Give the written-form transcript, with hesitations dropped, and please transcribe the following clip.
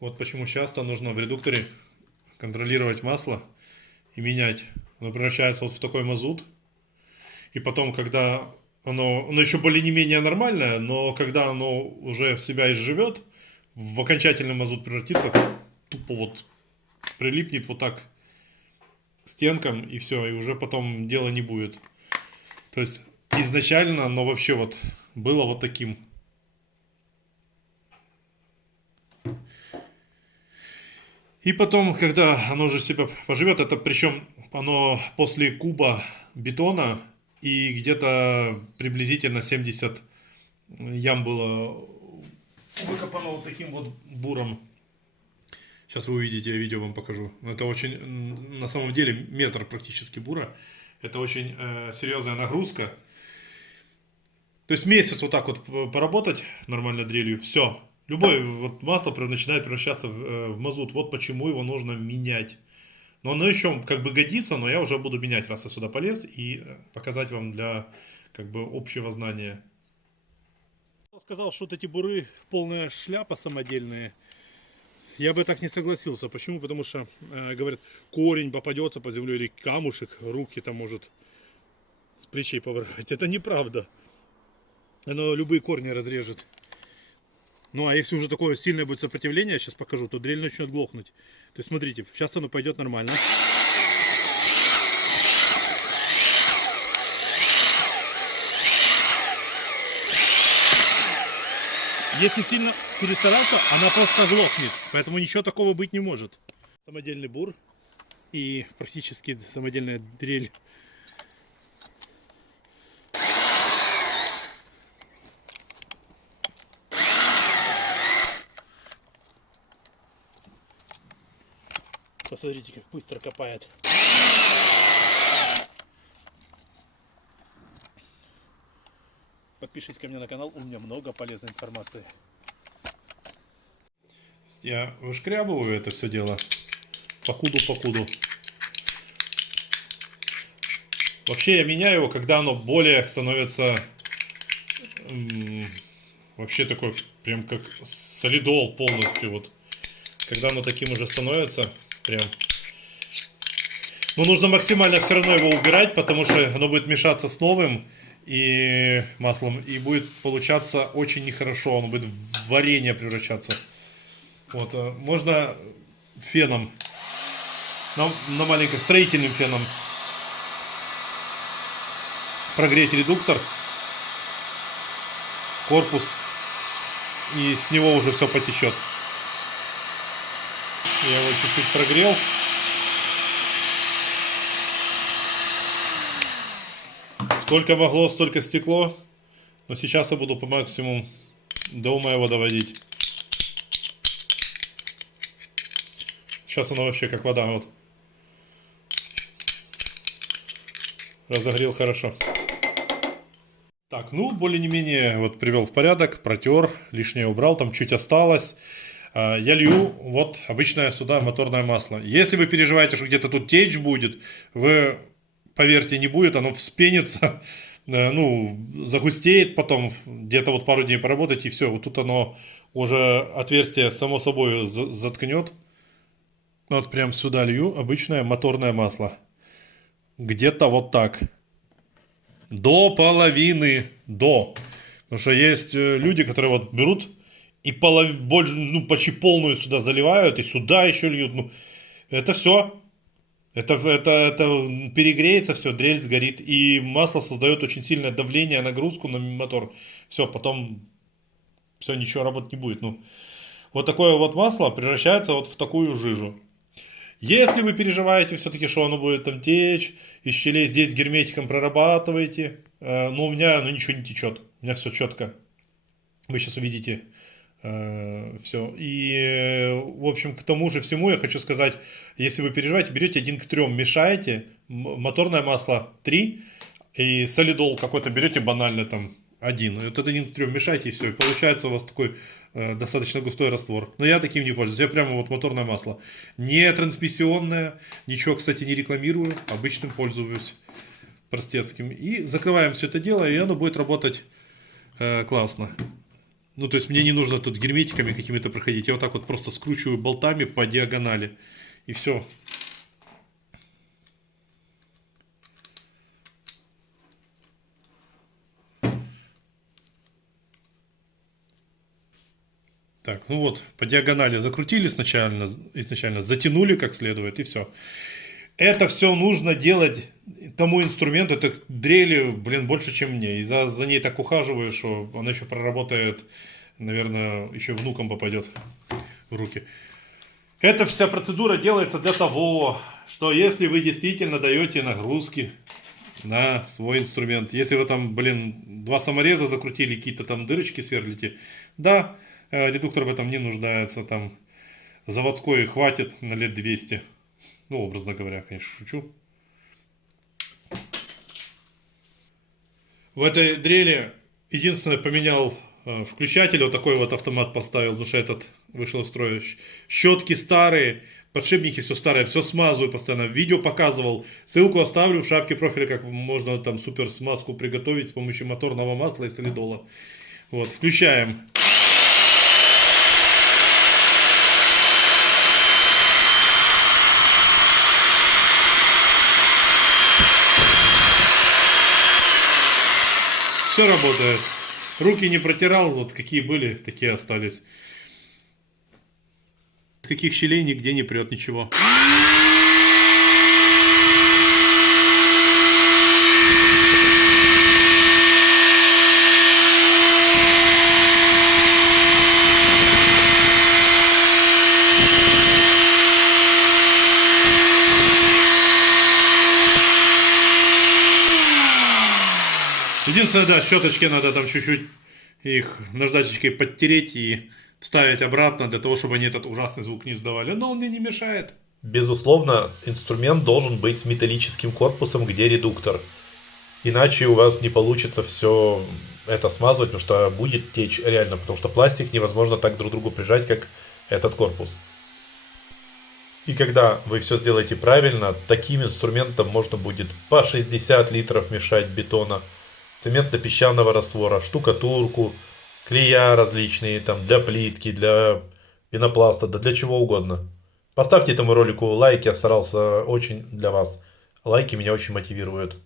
Вот почему часто нужно в редукторе контролировать масло и менять. Оно превращается вот в такой мазут. И потом, когда оно еще более не менее нормальное, но когда оно уже в себя изживет, в окончательный мазут превратится, тупо вот прилипнет вот так к стенкам и все, и уже потом дела не будет. То есть изначально оно вообще вот было вот таким. И потом, когда оно уже себя поживет, это причем оно после куба бетона и где-то приблизительно 70 ям было выкопано вот таким вот буром. Сейчас вы увидите, я видео вам покажу. Это очень, на самом деле, метр практически бура. Это очень серьезная нагрузка. То есть месяц вот так вот поработать нормально дрелью, все. Любое вот масло начинает превращаться в мазут. Вот почему его нужно менять. Но оно еще как бы годится, но я уже буду менять, раз я сюда полез, и показать вам для как бы общего знания. Сказал, что вот эти буры полная шляпа самодельные. Я бы так не согласился. Почему? Потому что, говорят, корень попадется по земле или камушек, руки там может с плечей поворачивать. Это неправда. Оно любые корни разрежет. Ну а если уже такое сильное будет сопротивление, сейчас покажу, то дрель начнет глохнуть. То есть смотрите, сейчас оно пойдет нормально. Если сильно перестараться, она просто глохнет. Поэтому ничего такого быть не может. Самодельный бур и практически самодельная дрель. Посмотрите, как быстро копает. Подпишись ко мне на канал, у меня много полезной информации. Я вышкрябываю это все дело покуду. Вообще я меняю его, когда оно более становится вообще такой, прям как солидол полностью. Вот. Когда оно таким уже становится, прям. Но нужно максимально все равно его убирать, потому что оно будет мешаться с новым и маслом, и будет получаться очень нехорошо, оно будет в варенье превращаться. Вот, можно феном, на маленьком строительным феном прогреть редуктор, корпус, и с него уже все потечет. Я его чуть-чуть прогрел. Сколько могло, столько стекло. Но сейчас я буду по максимуму до ума его доводить. Сейчас оно вообще как вода. Вот. Разогрел хорошо. Так, ну, более-менее вот привел в порядок, протер, лишнее убрал, там чуть осталось. Я лью вот обычное сюда моторное масло. Если вы переживаете, что где-то тут течь будет, вы, поверьте, не будет, оно вспенится, ну, загустеет потом, где-то вот пару дней поработать, и все. Вот тут оно уже отверстие само собой заткнет. Вот прям сюда лью обычное моторное масло. Где-то вот так. До половины, до. Потому что есть люди, которые вот берут и ну, почти полную сюда заливают, и сюда еще льют. Ну, это все. Это перегреется все, дрель сгорит. И масло создает очень сильное давление, нагрузку на мотор. Все, потом все, ничего работать не будет. Ну, вот такое вот масло превращается вот в такую жижу. Если вы переживаете все-таки, что оно будет там течь, из щелей здесь герметиком прорабатываете, но у меня ничего не течет, у меня все четко. Вы сейчас увидите все. И, в общем, к тому же всему я хочу сказать, если вы переживаете, берете 1 к 3, мешаете, моторное масло 3, и солидол какой-то берете банально там 1. И вот это 1 к 3 мешайте, и все. И получается у вас такой достаточно густой раствор. Но я таким не пользуюсь. Я прямо вот моторное масло. Не трансмиссионное. Ничего, кстати, не рекламирую. Обычным пользуюсь. Простецким. И закрываем все это дело, и оно будет работать классно. Ну, то есть мне не нужно тут герметиками какими-то проходить. Я вот так вот просто скручиваю болтами по диагонали. И все. Так, ну вот, по диагонали закрутили изначально, затянули как следует, и все. Это все нужно делать тому инструменту, это дрели, блин, больше, чем мне. И за ней так ухаживаю, что она еще проработает, наверное, еще внукам попадет в руки. Эта вся процедура делается для того, что если вы действительно даете нагрузки на свой инструмент, если вы там, блин, 2 самореза закрутили, какие-то там дырочки сверлите, да, редуктор в этом не нуждается, там заводской хватит на лет 200. Ну, образно говоря, конечно, шучу. В этой дрели единственное поменял включатель, вот такой вот автомат поставил, потому что этот вышел из строя. Щетки старые, подшипники все старые, все смазываю постоянно. Видео показывал, ссылку оставлю в шапке профиля, как можно там супер смазку приготовить с помощью моторного масла и солидола. Вот, включаем. Все работает. Руки не протирал, вот какие были, такие остались. Каких щелей нигде не прет ничего. Единственное, да, щеточки надо там чуть-чуть их наждачечкой подтереть и вставить обратно, для того, чтобы они этот ужасный звук не издавали. Но он мне не мешает. Безусловно, инструмент должен быть с металлическим корпусом, где редуктор. Иначе у вас не получится все это смазывать, потому что будет течь реально, потому что пластик невозможно так друг к другу прижать, как этот корпус. И когда вы все сделаете правильно, таким инструментом можно будет по 60 литров мешать бетона, цементно-песчаного раствора, штукатурку, клея различные, там, для плитки, для пенопласта, да для чего угодно. Поставьте этому ролику лайк, я старался очень для вас. Лайки меня очень мотивируют.